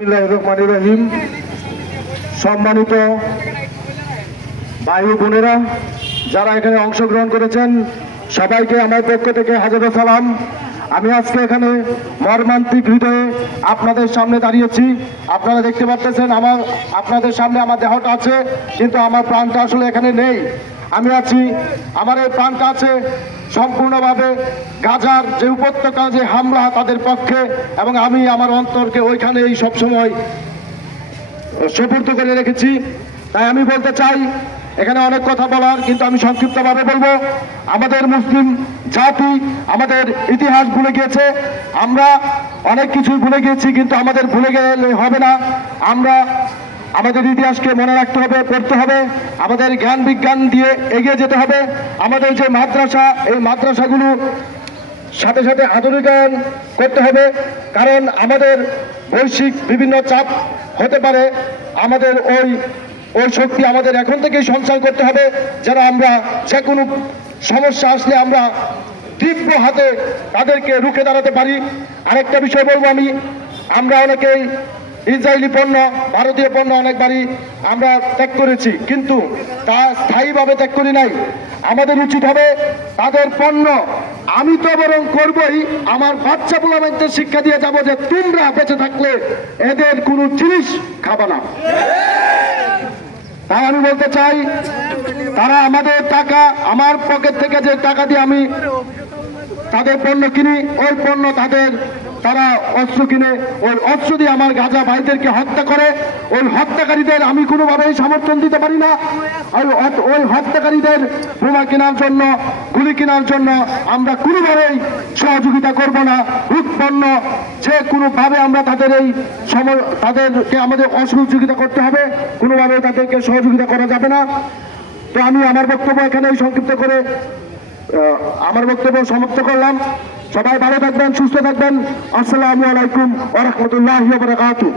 রহিম সম্মানিত ও বোনেরা, যারা এখানে অংশগ্রহণ করেছেন, সবাইকে আমার পক্ষ থেকে হাজারো সালাম। আমি আজকে এখানে মর্মান্তিক হৃদয়ে আপনাদের সামনে দাঁড়িয়েছি। আপনারা দেখতে পাচ্ছেন আমার, আপনাদের সামনে আমার দেহটা আছে, কিন্তু আমার প্রাণটা আসলে এখানে নেই। আমি আছি, আমার এই প্রাণটা আছে সম্পূর্ণভাবে গাজার যে উপত্যকা, যে হামলা তাদের পক্ষে এবং আমি আমার অন্তরকে ওইখানেই সবসময় সুপর্দ করে রেখেছি। তাই আমি বলতে চাই, এখানে অনেক কথা বলার, কিন্তু আমি সংক্ষিপ্তভাবে বলব, আমাদের মুসলিম জাতি আমাদের ইতিহাস ভুলে গিয়েছে। আমরা অনেক কিছুই ভুলে গিয়েছি, কিন্তু আমাদের ভুলে গেলে হবে না। আমরা আমাদের ইতিহাসকে মনে রাখতে হবে, পড়তে হবে, আমাদের জ্ঞান বিজ্ঞান দিয়ে এগিয়ে যেতে হবে। আমাদের যে মাদ্রাসা, এই মাদ্রাসাগুলো সাথে সাথে আধুনিকায়ন করতে হবে, কারণ আমাদের বৈশ্বিক বিভিন্ন চাপ হতে পারে। আমাদের ওই ওই শক্তি আমাদের এখন থেকেই সঞ্চয় করতে হবে, যেন আমরা যে কোনো সমস্যা আসলে আমরা তীব্র হাতে তাদেরকে রুখে দাঁড়াতে পারি। আরেকটা বিষয় বলব আমি, আমরা অনেকেই ইসরায়েলি পণ্য, ভারতীয় পণ্য অনেকবারই আমরা ত্যাগ করেছি, কিন্তু তা স্থায়ীভাবে ত্যাগ করি নাই। আমাদের উচিত হবে তাদের পণ্য। আমি তো বরং করবই, আমার বাচ্চা পোলামেন্টের শিক্ষা দিয়ে যাব যে তোমরা বেঁচে থাকলে এদের কোনো জিনিস খাবে না। তাই আমি বলতে চাই, তারা আমাদের টাকা, আমার পকেট থেকে যে টাকা দিয়ে আমি তাদের পণ্য কিনি, ওই পণ্য তাদের তারা অস্ত্র কিনে, ওই অস্ত্র দিয়ে আমার গাজা ভাইদেরকে হত্যা করে। ওই হত্যাকারীদের আমি কোনোভাবেই সমর্থন দিতে পারি না। আর ওই হত্যাকারীদের বোমা কেনার জন্য, গুলি কেনার জন্য আমরা কোনোভাবেই সহযোগিতা করব না। উৎপন্ন যে কোনোভাবে আমরা তাদের এই সম তাদেরকে আমাদের অসহযোগিতা করতে হবে কোনোভাবে তাদেরকে সহযোগিতা করা যাবে না। তো আমি আমার বক্তব্য এখানে সংক্ষিপ্ত করে আমার বক্তব্য সমাপ্ত করলাম। সবাই ভালো থাকবেন সুস্থ থাকবেন। আসসালামু আলাইকুম ওরহমতুল্লাহ বারকাতু